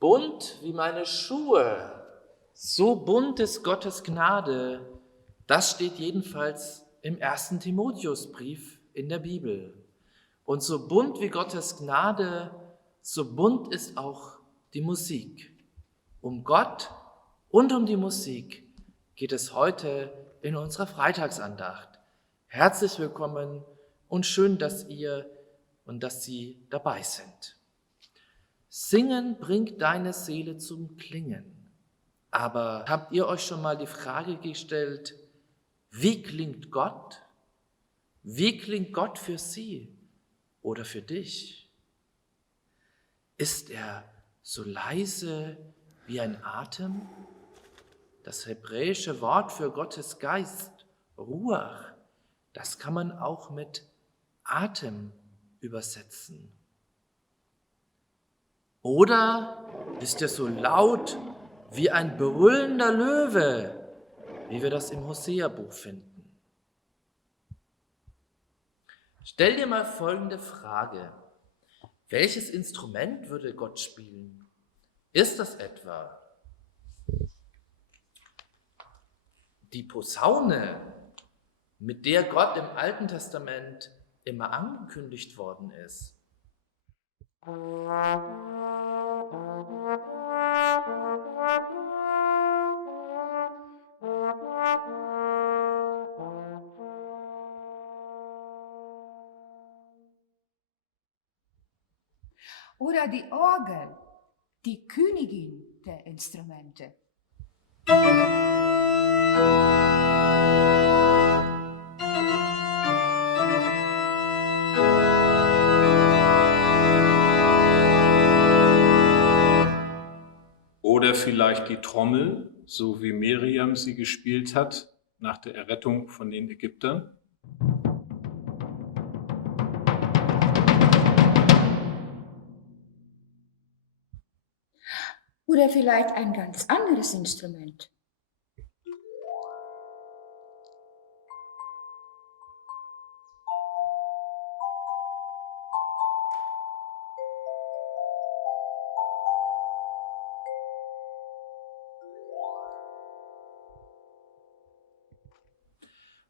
Bunt wie meine Schuhe, so bunt ist Gottes Gnade, das steht jedenfalls im 1. Timotheusbrief in der Bibel. Und so bunt wie Gottes Gnade, so bunt ist auch die Musik. Um Gott und um die Musik geht es heute in unserer Freitagsandacht. Herzlich willkommen und schön, dass ihr und dass Sie dabei sind. Singen bringt deine Seele zum Klingen. Aber habt ihr euch schon mal die Frage gestellt, wie klingt Gott? Wie klingt Gott für Sie oder für dich? Ist er so leise wie ein Atem? Das hebräische Wort für Gottes Geist, Ruach, das kann man auch mit Atem übersetzen. Oder ist er so laut wie ein brüllender Löwe, wie wir das im Hosea-Buch finden? Stell dir mal folgende Frage. Welches Instrument würde Gott spielen? Ist das etwa die Posaune, mit der Gott im Alten Testament immer angekündigt worden ist? Oder die Orgel, die Königin der Instrumente. Oder vielleicht die Trommel, so wie Miriam sie gespielt hat nach der Errettung von den Ägyptern. Oder vielleicht ein ganz anderes Instrument.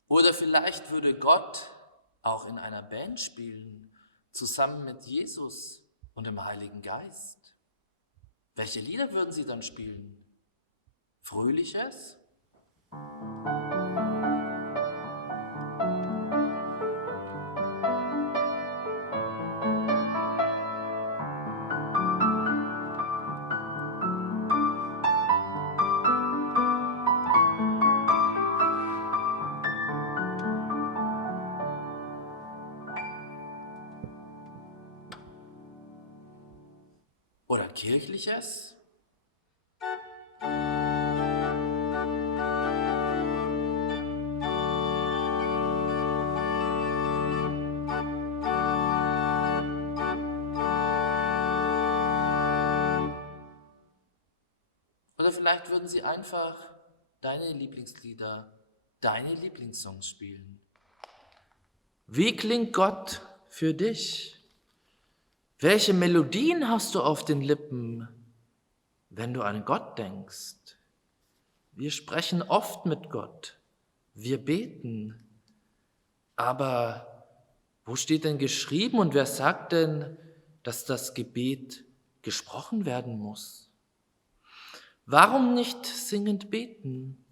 Oder vielleicht würde Gott auch in einer Band spielen, zusammen mit Jesus und dem Heiligen Geist. Welche Lieder würden sie dann spielen? Fröhliches? Oder kirchliches? Oder vielleicht würden sie einfach deine Lieblingslieder, deine Lieblingssongs spielen. Wie klingt Gott für dich? Welche Melodien hast du auf den Lippen, wenn du an Gott denkst? Wir sprechen oft mit Gott, wir beten, aber wo steht denn geschrieben und wer sagt denn, dass das Gebet gesprochen werden muss? Warum nicht singend beten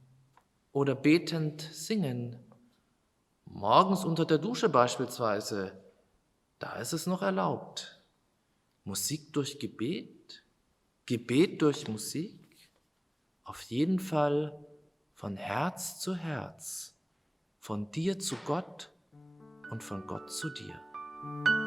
oder betend singen? Morgens unter der Dusche beispielsweise, da ist es noch erlaubt. Musik durch Gebet, Gebet durch Musik, auf jeden Fall von Herz zu Herz, von dir zu Gott und von Gott zu dir.